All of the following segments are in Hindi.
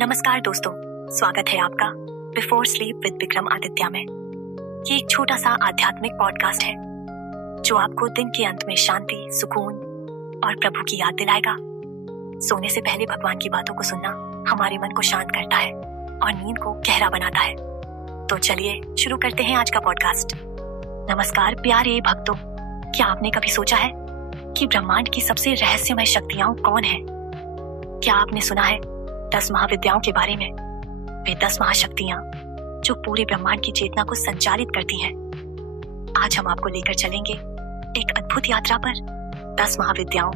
नमस्कार दोस्तों, स्वागत है आपका before sleep with Vikram Aditya में। ये एक छोटा सा आध्यात्मिक पॉडकास्ट है जो आपको दिन के अंत में शांति, सुकून और प्रभु की याद दिलाएगा। सोने से पहले भगवान की बातों को सुनना हमारे मन को शांत करता है और नींद को गहरा बनाता है। तो चलिए शुरू करते हैं आज का पॉडकास्ट। नमस्कार प्यारे भक्तों, क्या आपने कभी सोचा है कि ब्रह्मांड की सबसे रहस्यमय शक्तियां कौन है? क्या आपने सुना है 10 महाविद्याओं के बारे में? वे 10 महाशक्तियां जो पूरे ब्रह्मांड की चेतना को संचालित करती हैं। आज हम आपको लेकर चलेंगे एक अद्भुत यात्रा पर 10 महाविद्याओं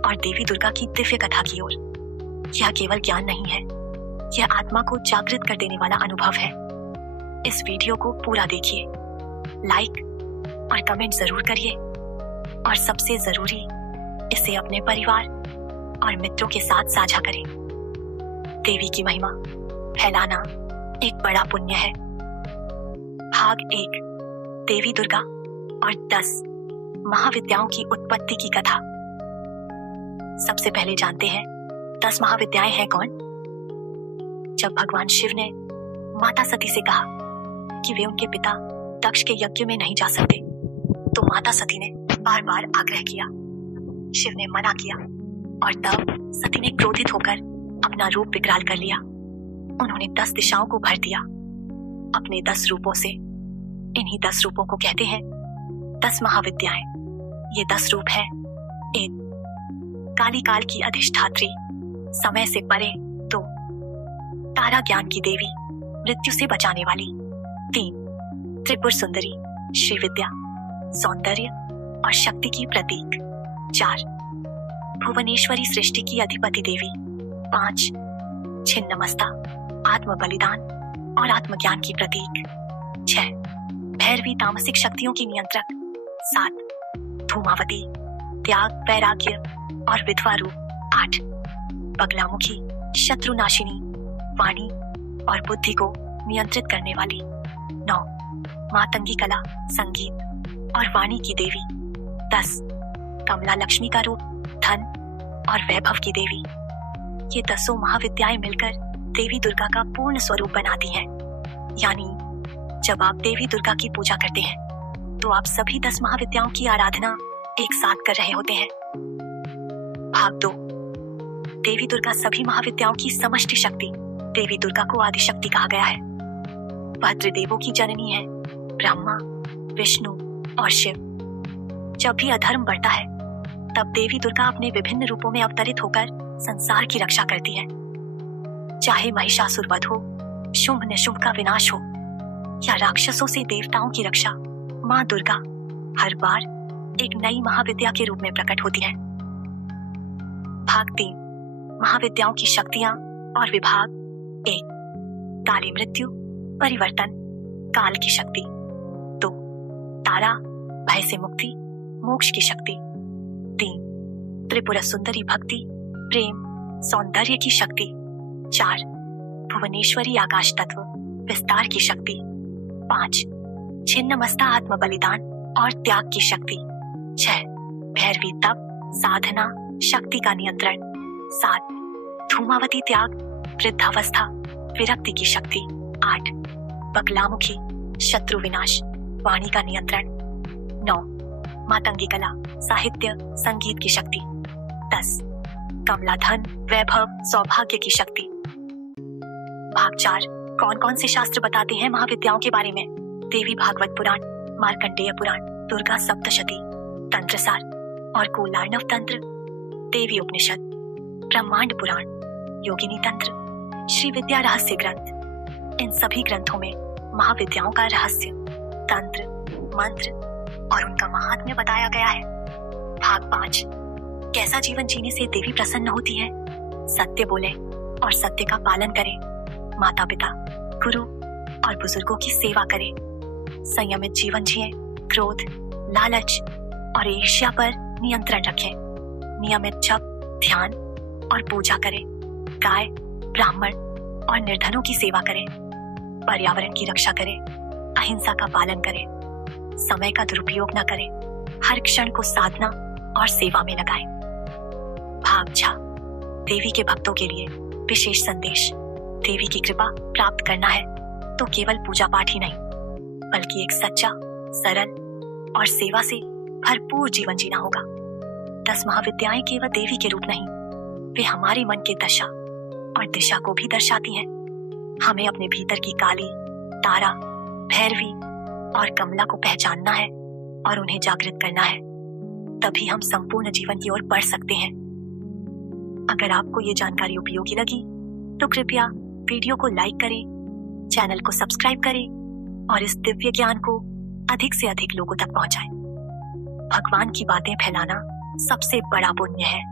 और देवी दुर्गा की दिव्य कथा की ओर। यह केवल ज्ञान नहीं है, यह आत्मा को जागृत कर देने वाला अनुभव है। इस वीडियो को पूरा देखिए, लाइक और कमेंट जरूर करिए और सबसे जरूरी, इसे अपने परिवार और मित्रों के साथ साझा करें। देवी की महिमा फैलाना एक बड़ा पुण्य है। भाग 1, देवी दुर्गा और 10 महाविद्याओं की उत्पत्ति की कथा। सबसे पहले जानते हैं 10 महाविद्याएं हैं कौन। जब भगवान शिव ने माता सती से कहा कि वे उनके पिता दक्ष के यज्ञ में नहीं जा सकते, तो माता सती ने बार बार आग्रह किया। शिव ने मना किया और तब सती ने क्रोधित होकर अपना रूप विकराल कर लिया। उन्होंने 10 दिशाओं को भर दिया अपने 10 रूपों से। इन्हीं 10 रूपों को कहते हैं 10 महाविद्याएं। ये 10 रूप है। 1, काली काल की अधिष्ठात्री, समय से परे। 2, तारा ज्ञान की देवी, मृत्यु से बचाने वाली। 3, त्रिपुर सुंदरी, श्री विद्या, सौंदर्य और शक्ति की प्रतीक। 4, भुवनेश्वरी, सृष्टि की अधिपति देवी। 5, छिन्नमस्ता, आत्म बलिदान और आत्मज्ञान की प्रतीक। 6, भैरवी, तामसिक शक्तियों की नियंत्रक। 7, धूमावती, त्याग, वैराग्य और विधवा रूप। 8, बगलामुखी, शत्रुनाशिनी, वाणी और बुद्धि को नियंत्रित करने वाली। 9, मातंगी कला, संगीत और वाणी की देवी। 10, कमला, लक्ष्मी का रूप, धन और वैभव की देवी। ये 10 महाविद्याएं मिलकर देवी दुर्गा का पूर्ण स्वरूप बनाती हैं। यानी जब आप देवी दुर्गा की पूजा करते हैं तो आप सभी 10 महाविद्याओं की आराधना एक साथ कर रहे होते हैं। भाग 2, देवी दुर्गा सभी महाविद्याओं की समष्टि शक्ति। देवी दुर्गा को आदि शक्ति कहा गया है। वह त्रिदेवों की जननी है, ब्रह्मा, विष्णु और शिव। जब भी अधर्म बढ़ता है तब देवी दुर्गा अपने विभिन्न रूपों में अवतरित होकर संसार की रक्षा करती है। चाहे महिषासुर वध हो, शुंभ निशुंभ का विनाश हो या राक्षसों से देवताओं की रक्षा, माँ दुर्गा हर बार एक नई महाविद्या के रूप में प्रकट होती है। भाग 3, महाविद्याओं की शक्तियां और विभाग। 1, काली मृत्यु, परिवर्तन, काल की शक्ति। 2, तारा, भय से मुक्ति, मोक्ष की शक्ति। 3, त्रिपुरा सुंदरी, भक्ति, प्रेम, सौंदर्य की शक्ति। 4, भुवनेश्वरी, आकाश तत्व, विस्तार की शक्ति। 5, छिन्नमस्ता, आत्म बलिदान और त्याग की शक्ति। 6, भैरवी, तप, साधना, शक्ति का नियंत्रण। 7, धूमावती, त्याग, वृद्धावस्था, विरक्ति की शक्ति। 8, बगलामुखी, शत्रु विनाश, वाणी का नियंत्रण। 9, मातंगी कला, साहित्य, संगीत की शक्ति। 10, कमला, धन, वैभव, सौभाग्य की शक्ति। भाग 4, कौन कौन से शास्त्र बताते हैं महाविद्याओं के बारे में? देवी भागवत पुराण, मार्कंडेय पुराण, दुर्गा सप्तशती, तंत्रसार और कोलार्णव तंत्र, देवी उपनिषद, ब्रह्मांड पुराण, योगिनी तंत्र, श्री विद्या रहस्य ग्रंथ। इन सभी ग्रंथों में महाविद्याओं का रहस्य, तंत्र, मंत्र और उनका महात्म्य बताया गया है। भाग 5, कैसा जीवन जीने से देवी प्रसन्न होती है? सत्य बोले और सत्य का पालन करें। माता पिता, गुरु और बुजुर्गों की सेवा करें। संयमित जीवन जिएं, क्रोध, लालच और ईर्ष्या पर नियंत्रण रखें। नियमित जप, ध्यान और पूजा करें। गाय, ब्राह्मण और निर्धनों की सेवा करें। पर्यावरण की रक्षा करें। अहिंसा का पालन करें। समय का दुरुपयोग न करें। हर क्षण को साधना और सेवा में लगाएं। भाग 6, देवी के भक्तों के लिए विशेष संदेश। देवी की कृपा प्राप्त करना है तो केवल पूजा पाठ ही नहीं, बल्कि एक सच्चा, सरल और सेवा से भरपूर जीवन जीना होगा। 10 महाविद्याएं केवल देवी के रूप नहीं, वे हमारे मन के दशा और दिशा को भी दर्शाती हैं। हमें अपने भीतर की काली, तारा, भैरवी और कमला को पहचानना है और उन्हें जागृत करना है, तभी हम संपूर्ण जीवन की ओर बढ़ सकते हैं। अगर आपको ये जानकारी उपयोगी लगी तो कृपया वीडियो को लाइक करें, चैनल को सब्सक्राइब करें और इस दिव्य ज्ञान को अधिक से अधिक लोगों तक पहुंचाएं। भगवान की बातें फैलाना सबसे बड़ा पुण्य है।